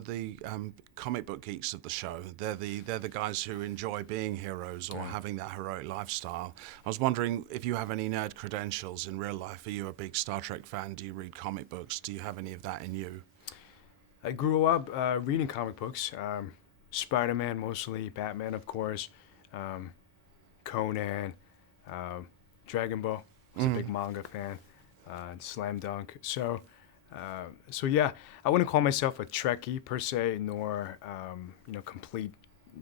the comic book geeks of the show. They're the guys who enjoy being heroes or having that heroic lifestyle. I was wondering if you have any nerd credentials in real life. Are you a big Star Trek fan? Do you read comic books? Do you have any of that in you? I grew up reading comic books. Spider-Man mostly, Batman of course, Conan, Dragon Ball. I was a big manga fan. Slam Dunk. So yeah, I wouldn't call myself a Trekkie per se, nor complete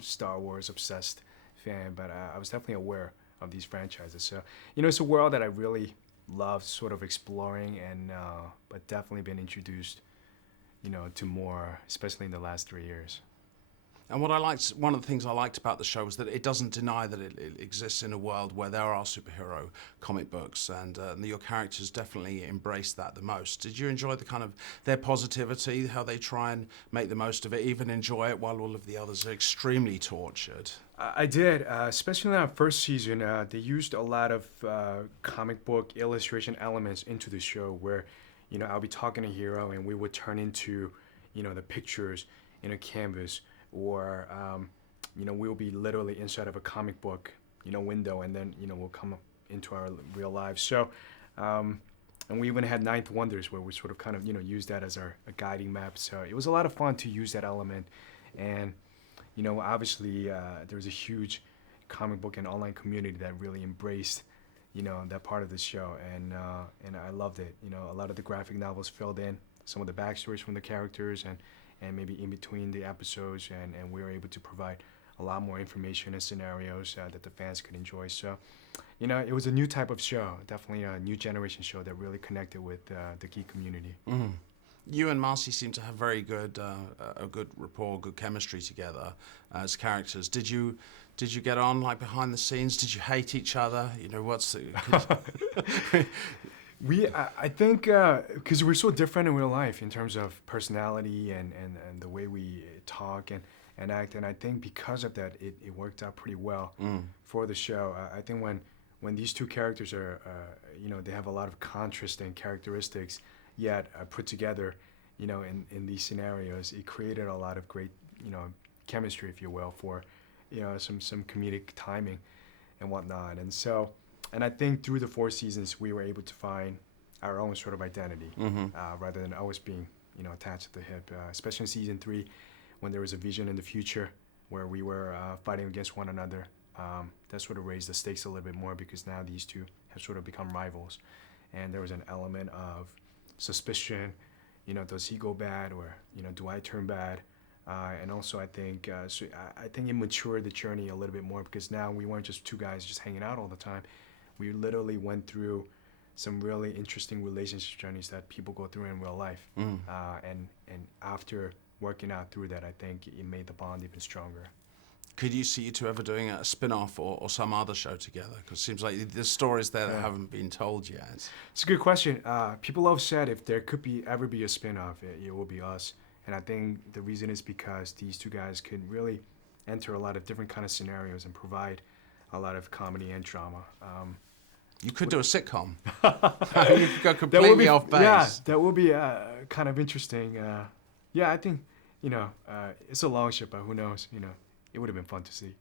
Star Wars obsessed fan, but I was definitely aware of these franchises. So it's a world that I really love sort of exploring, and but definitely been introduced to more, especially in the last 3 years. And one of the things I liked about the show was that it doesn't deny that it exists in a world where there are superhero comic books, and your characters definitely embrace that the most. Did you enjoy the kind of their positivity, how they try and make the most of it, even enjoy it while all of the others are extremely tortured? I did, especially in that first season. They used a lot of comic book illustration elements into the show, where I'll be talking to a hero and we would turn into the pictures in a canvas, or we'll be literally inside of a comic book window, and then we'll come into our real lives. So and we even had Ninth Wonders, where we sort of kind of use that as a guiding map. So it was a lot of fun to use that element. And obviously there was a huge comic book and online community that really embraced that part of the show, and I loved it. A lot of the graphic novels filled in some of the backstories from the characters, and maybe in between the episodes, and we were able to provide a lot more information and scenarios that the fans could enjoy. So, it was a new type of show, definitely a new generation show that really connected with the geek community. Mm. You and Marcy seem to have very good, a good rapport, good chemistry together as characters. Did you get on like behind the scenes? Did you hate each other? What's the... I think, because we're so different in real life in terms of personality and the way we talk and act, and I think because of that, it worked out pretty well for the show. I think when these two characters are, they have a lot of contrasting characteristics, yet put together, in these scenarios, it created a lot of great, chemistry, if you will, for, some comedic timing and whatnot. And I think through the 4 seasons, we were able to find our own sort of identity, rather than always being, attached at the hip. Especially in season 3, when there was a vision in the future where we were fighting against one another. That sort of raised the stakes a little bit more, because now these two have sort of become rivals, and there was an element of suspicion. Does he go bad, or do I turn bad? And also, I think I think it matured the journey a little bit more, because now we weren't just two guys just hanging out all the time. We literally went through some really interesting relationship journeys that people go through in real life. And after working out through that, I think it made the bond even stronger. Could you see you two ever doing a spin-off or some other show together? Because it seems like there's stories there that haven't been told yet. It's a good question. People have said if there could ever be a spin-off, it will be us. And I think the reason is because these two guys could really enter a lot of different kind of scenarios and provide a lot of comedy and drama. You could do a sitcom. You could go completely off base. Yeah, that would be kind of interesting. I think, it's a long shot, but who knows, it would have been fun to see.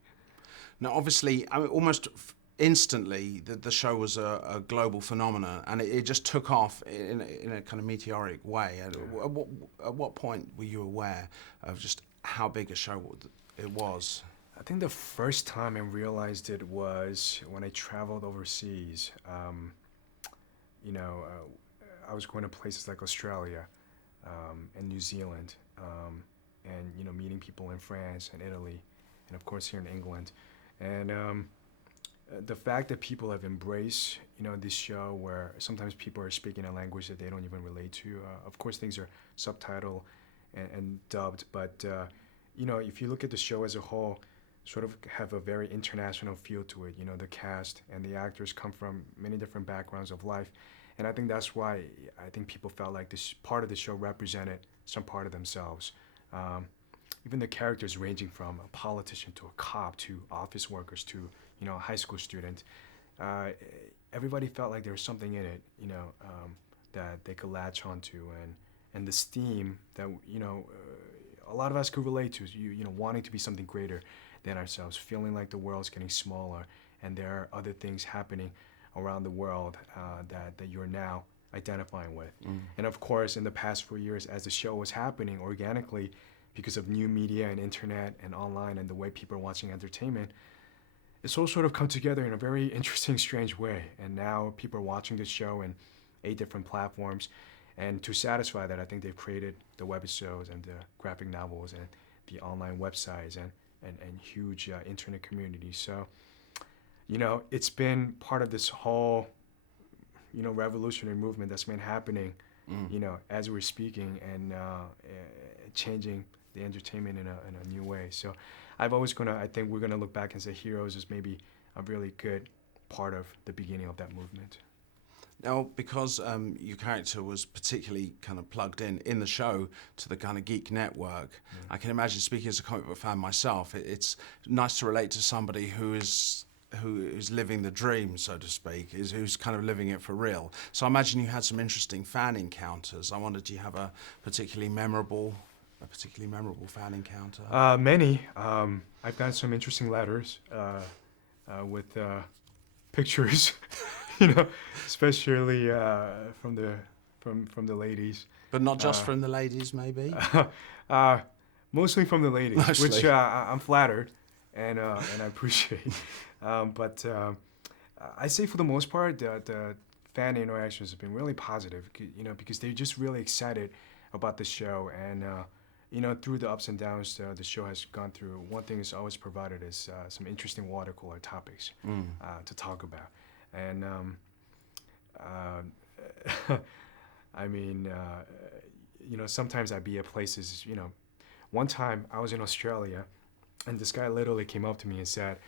Now, obviously, almost instantly, the show was a global phenomenon, and it just took off in a kind of meteoric way. At what point were you aware of just how big a show it was? I think the first time I realized it was when I traveled overseas. I was going to places like Australia and New Zealand, and meeting people in France and Italy, and of course here in England. And the fact that people have embraced this show, where sometimes people are speaking a language that they don't even relate to. Of course, things are subtitled and dubbed, but if you look at the show as a whole, sort of have a very international feel to it. The cast and the actors come from many different backgrounds of life, and I think that's why I think people felt like this part of the show represented some part of themselves. Even the characters ranging from a politician to a cop to office workers to a high school student, everybody felt like there was something in it, that they could latch onto, and this theme that a lot of us could relate to, is wanting to be something greater than ourselves, feeling like the world's getting smaller, and there are other things happening around the world that you're now identifying with. And of course, in the past 4 years, as the show was happening organically, because of new media and internet and online and the way people are watching entertainment, it's all sort of come together in a very interesting, strange way. And now people are watching this show in 8 different platforms. And to satisfy that, I think they've created the webisodes and the graphic novels and the online websites and huge internet community. So, it's been part of this whole, revolutionary movement that's been happening, as we're speaking, and changing the entertainment in a new way. So I think we're gonna look back and say Heroes is maybe a really good part of the beginning of that movement. Now, because your character was particularly kind of plugged in the show to the kind of geek network, I can imagine, speaking as a comic book fan myself, it's nice to relate to somebody who is living the dream, so to speak, who's kind of living it for real. So I imagine you had some interesting fan encounters. I wondered, do you have a particularly memorable fan encounter? Many. I've got some interesting letters with pictures, especially from the ladies. But not just from the ladies, maybe? Mostly from the ladies, Mostly. which I'm flattered and I appreciate. But I say for the most part, the fan interactions have been really positive, because they're just really excited about the show. And, through the ups and downs the show has gone through, one thing it's always provided is some interesting water cooler topics to talk about. And, I mean, sometimes I'd be at places, one time I was in Australia, and this guy literally came up to me and said,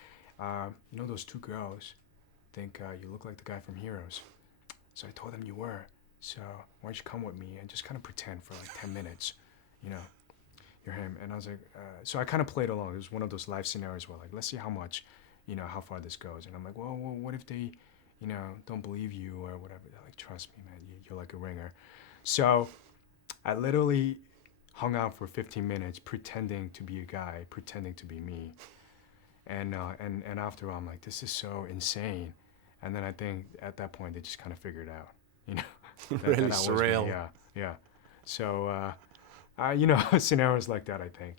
those 2 girls think you look like the guy from Heroes. So I told him you were. So why don't you come with me and just kind of pretend for like 10 minutes, you're him. And I was like, so I kind of played along. It was one of those live scenarios where like, let's see how much, how far this goes. And I'm like, well, what if they, don't believe you or whatever? They're like, trust me, man, you're like a ringer. So I literally hung out for 15 minutes pretending to be a guy, pretending to be me. And after all, I'm like, this is so insane. And then I think at that point they just kind of figured out, Really that surreal. Yeah. So, scenarios like that, I think,